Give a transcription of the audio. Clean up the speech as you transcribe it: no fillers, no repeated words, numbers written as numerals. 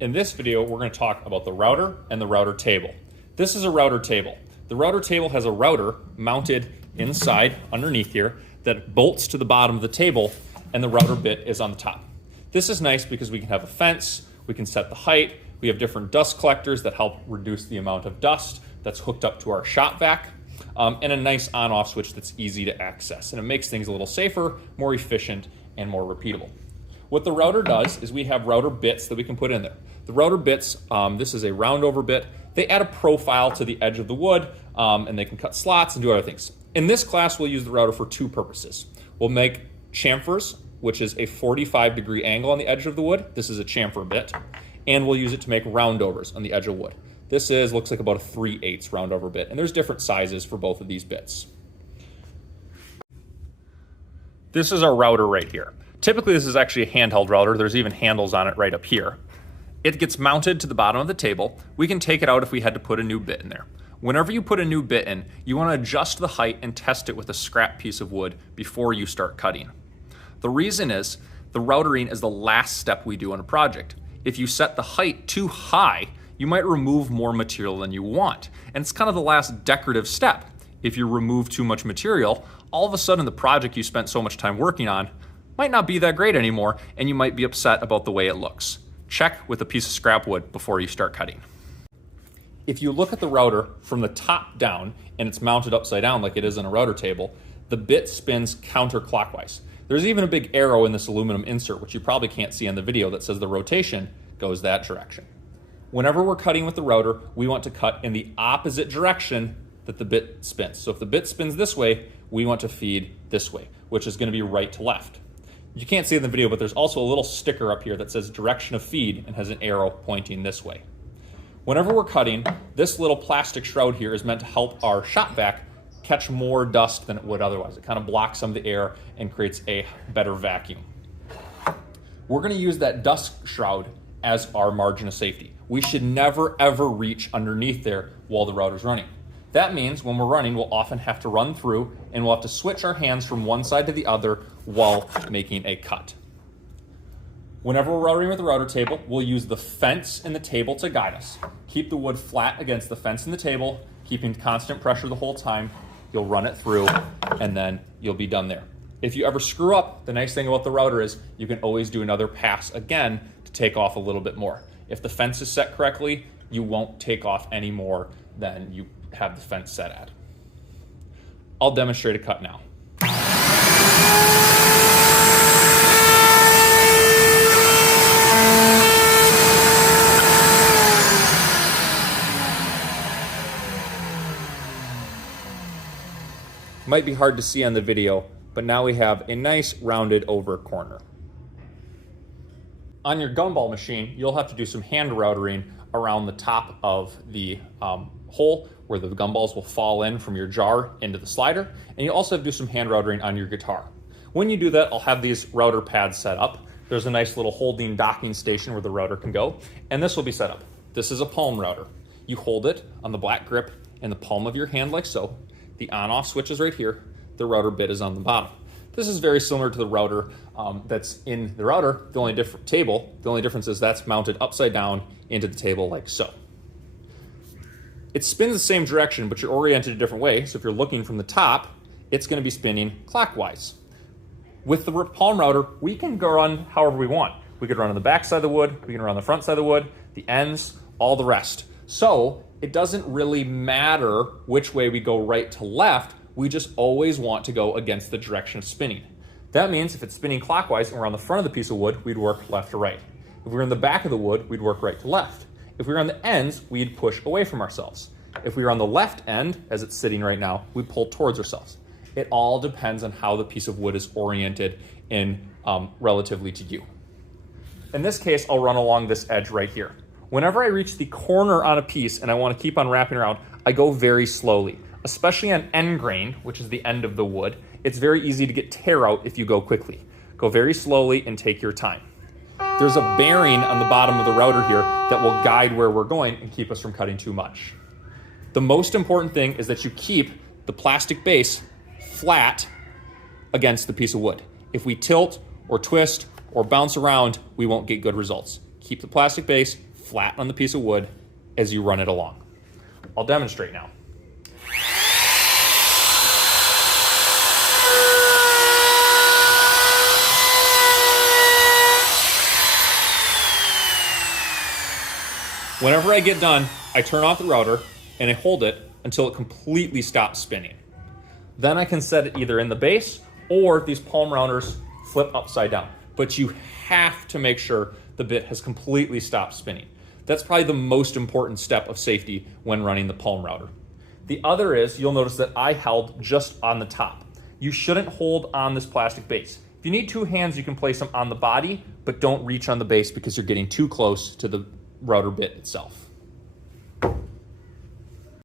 In this video, we're going to talk about the router and the router table. This is a router table. The router table has a router mounted inside underneath here that bolts to the bottom of the table, and the router bit is on the top. This is nice because we can have a fence, we can set the height, we have different dust collectors that help reduce the amount of dust that's hooked up to our shop vac, and a nice on-off switch that's easy to access. And it makes things a little safer, more efficient, and more repeatable. What the router does is we have router bits that we can put in there. The router bits, this is a round over bit. They add a profile to the edge of the wood, and they can cut slots and do other things. In this class, we'll use the router for two purposes. We'll make chamfers, which is a 45-degree angle on the edge of the wood. This is a chamfer bit. And we'll use it to make roundovers on the edge of wood. This looks like about a 3/8 roundover bit, and there's different sizes for both of these bits. This is our router right here. Typically, this is actually a handheld router. There's even handles on it right up here. It gets mounted to the bottom of the table. We can take it out if we had to put a new bit in there. Whenever you put a new bit in, you want to adjust the height and test it with a scrap piece of wood before you start cutting. The reason is the routering is the last step we do in a project. If you set the height too high, you might remove more material than you want. And it's kind of the last decorative step. If you remove too much material, all of a sudden the project you spent so much time working on might not be that great anymore, and you might be upset about the way it looks. Check with a piece of scrap wood before you start cutting. If you look at the router from the top down, and it's mounted upside down like it is in a router table, the bit spins counterclockwise. There's even a big arrow in this aluminum insert, which you probably can't see on the video, that says the rotation goes that direction. Whenever we're cutting with the router, we want to cut in the opposite direction that the bit spins. So if the bit spins this way, we want to feed this way, which is going to be right to left. You can't see it in the video, but there's also a little sticker up here that says direction of feed and has an arrow pointing this way. Whenever we're cutting, this little plastic shroud here is meant to help our shop vac catch more dust than it would otherwise. It kind of blocks some of the air and creates a better vacuum. We're going to use that dust shroud as our margin of safety. We should never ever reach underneath there while the router's running. That means when we're running, we'll often have to run through and we'll have to switch our hands from one side to the other while making a cut. Whenever we're routering with the router table, we'll use the fence and the table to guide us. Keep the wood flat against the fence and the table, keeping constant pressure the whole time. You'll run it through and then you'll be done there. If you ever screw up, the nice thing about the router is you can always do another pass again to take off a little bit more. If the fence is set correctly, you won't take off any more than you have the fence set at. I'll demonstrate a cut now. Might be hard to see on the video, but now we have a nice rounded over corner. On your gumball machine, you'll have to do some hand routering around the top of the hole where the gumballs will fall in from your jar into the slider, and you also have to do some hand routering on your guitar. When you do that, I'll have these router pads set up. There's a nice little holding docking station where the router can go, and this will be set up. This is a palm router. You hold it on the black grip in the palm of your hand like so. The on-off switch is right here. The router bit is on the bottom. This is very similar to the router that's in the router. The only difference is that's mounted upside down into the table like so. It spins the same direction, but you're oriented a different way. So if you're looking from the top, it's going to be spinning clockwise. With the palm router, we can go run however we want. We could run on the back side of the wood, we can run on the front side of the wood, the ends, all the rest. So it doesn't really matter which way we go right to left. We just always want to go against the direction of spinning. That means if it's spinning clockwise and we're on the front of the piece of wood, we'd work left to right. If we're in the back of the wood, we'd work right to left. If we were on the ends, we'd push away from ourselves. If we were on the left end, as it's sitting right now, we'd pull towards ourselves. It all depends on how the piece of wood is oriented in relatively to you. In this case, I'll run along this edge right here. Whenever I reach the corner on a piece and I want to keep on wrapping around, I go very slowly. Especially on end grain, which is the end of the wood, it's very easy to get tear out if you go quickly. Go very slowly and take your time. There's a bearing on the bottom of the router here that will guide where we're going and keep us from cutting too much. The most important thing is that you keep the plastic base flat against the piece of wood. If we tilt or twist or bounce around, we won't get good results. Keep the plastic base flat on the piece of wood as you run it along. I'll demonstrate now. Whenever I get done, I turn off the router and I hold it until it completely stops spinning. Then I can set it either in the base or these palm rounders flip upside down. But you have to make sure the bit has completely stopped spinning. That's probably the most important step of safety when running the palm router. The other is, you'll notice that I held just on the top. You shouldn't hold on this plastic base. If you need two hands, you can place them on the body, but don't reach on the base because you're getting too close to the router bit itself.